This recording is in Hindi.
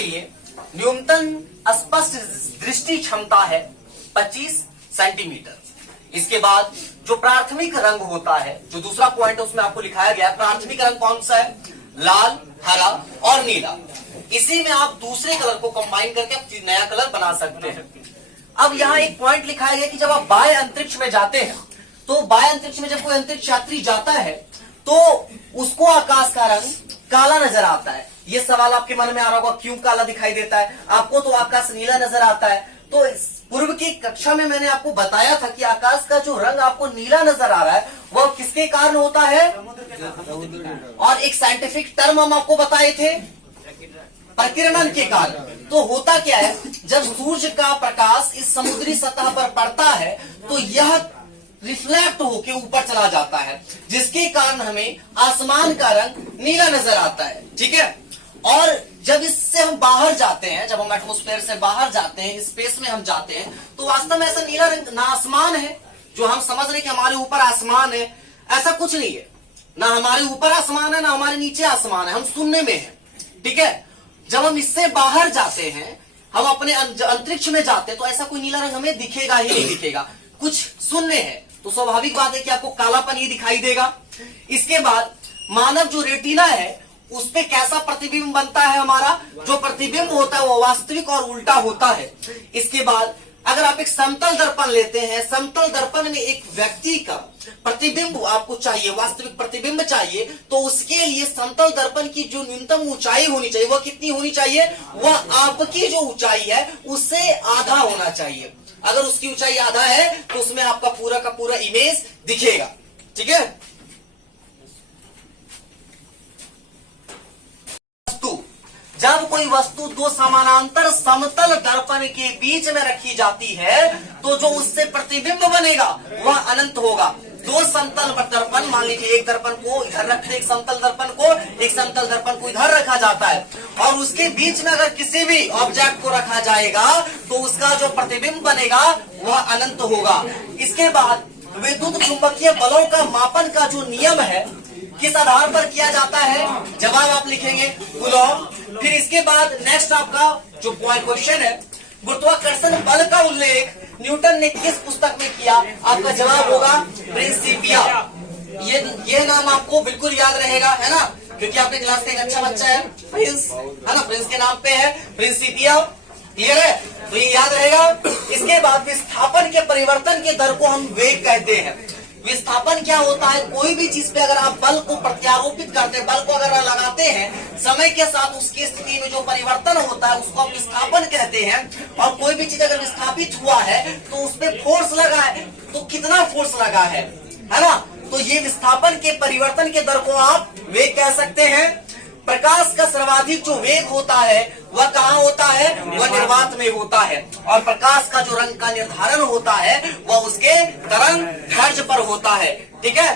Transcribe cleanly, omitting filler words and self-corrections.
के लिए न्यूनतम स्पष्ट दृष्टि क्षमता है 25 सेंटीमीटर। इसके बाद जो प्राथमिक रंग होता है, जो दूसरा पॉइंट है उसमें आपको लिखाया गया है प्राथमिक रंग कौन सा है, लाल, हरा और नीला। इसी में आप दूसरे कलर को कंबाइन करके आप नया कलर बना सकते हैं। अब यहाँ एक पॉइंट लिखाया गया कि जब आप बाह्य अंतरिक्ष में जाते हैं, तो बाह्य अंतरिक्ष में जब कोई अंतरिक्ष यात्री जाता है तो उसको आकाश का रंग काला नजर आता है। ये सवाल आपके मन में आ रहा होगा, क्यों काला दिखाई देता है? आपको तो आकाश नीला नजर आता है। तो पूर्व की कक्षा में मैंने आपको बताया था कि आकाश का जो रंग आपको नीला नजर आ रहा है वह किसके कारण होता है, और एक साइंटिफिक टर्म हम आपको बताए थे, प्रकीर्णन के कारण। तो होता क्या है, जब सूर्य का प्रकाश इस समुद्री सतह पर पड़ता है तो यह रिफ्लेक्ट होके ऊपर चला जाता है, जिसके कारण हमें आसमान का रंग नीला नजर आता है। ठीक है। और जब इससे हम बाहर जाते हैं, जब हम एटमॉस्फेयर से बाहर जाते हैं, स्पेस में हम जाते हैं, तो वास्तव में ऐसा नीला रंग ना आसमान है, जो हम समझ रहे कि हमारे ऊपर आसमान है, ऐसा कुछ नहीं है। ना हमारे ऊपर आसमान है, ना हमारे नीचे आसमान है, हम शून्य में हैं। ठीक है। जब हम इससे बाहर जाते हैं, हम अपने अंतरिक्ष में जाते हैं, तो ऐसा कोई नीला रंग हमें दिखेगा ही नहीं दिखेगा, कुछ शून्य है। तो स्वाभाविक बात है कि आपको कालापन ही दिखाई देगा। इसके बाद मानव जो रेटिना है उस पे कैसा प्रतिबिंब बनता है, हमारा जो प्रतिबिंब होता है वो वास्तविक और उल्टा होता है। इसके बाद अगर आप एक समतल दर्पण लेते हैं, समतल दर्पण में एक व्यक्ति का प्रतिबिंब आपको चाहिए, वास्तविक प्रतिबिंब चाहिए, तो उसके लिए समतल दर्पण की जो न्यूनतम ऊंचाई होनी चाहिए वह कितनी होनी चाहिए, वह आपकी जो ऊंचाई है उससे आधा होना चाहिए। अगर उसकी ऊंचाई आधा है तो उसमें आपका पूरा का पूरा इमेज दिखेगा। ठीक है। जब कोई वस्तु दो समानांतर समतल दर्पण के बीच में रखी जाती है तो जो उससे प्रतिबिंब बनेगा वह अनंत होगा। दो समतल दर्पण, मान लीजिए एक दर्पण को इधर रखते, एक समतल दर्पण को, एक समतल दर्पण को इधर रखा जाता है, और उसके बीच में अगर किसी भी ऑब्जेक्ट को रखा जाएगा तो उसका जो प्रतिबिंब बनेगा वह अनंत होगा। इसके बाद विद्युत चुंबकीय बलों का मापन का जो नियम है किस आधार पर किया जाता है, जवाब आप लिखेंगे कूलॉम। फिर इसके बाद नेक्स्ट आपका जो क्वेश्चन है, गुरुत्वाकर्षण बल का उल्लेख न्यूटन ने किस पुस्तक में किया, आपका जवाब होगा प्रिंसिपिया। ये नाम आपको बिल्कुल याद रहेगा, है ना, क्योंकि आपके क्लास का एक अच्छा बच्चा है प्रिंस, है ना, प्रिंस के नाम पे है प्रिंसिपिया। क्लियर है, तो ये याद रहेगा। इसके बाद विस्थापन के परिवर्तन के दर को हम वेग कहते हैं। विस्थापन क्या होता है, कोई भी चीज पे अगर आप बल को प्रत्यारोपित करते हैं, बल को अगर लगाते हैं, समय के साथ उसकी स्थिति में जो परिवर्तन होता है उसको हम विस्थापन कहते हैं। और कोई भी चीज अगर विस्थापित हुआ है तो उसपे फोर्स लगा है, तो कितना फोर्स लगा है ना, तो ये विस्थापन के परिवर्तन के दर को आप वेग कह सकते हैं। प्रकाश का सर्वाधिक जो वेग होता है वह कहाँ होता है, वह निर्वात में होता है, और प्रकाश का जो रंग का निर्धारण होता है वह उसके तरंग दैर्ध्य पर होता है। ठीक है।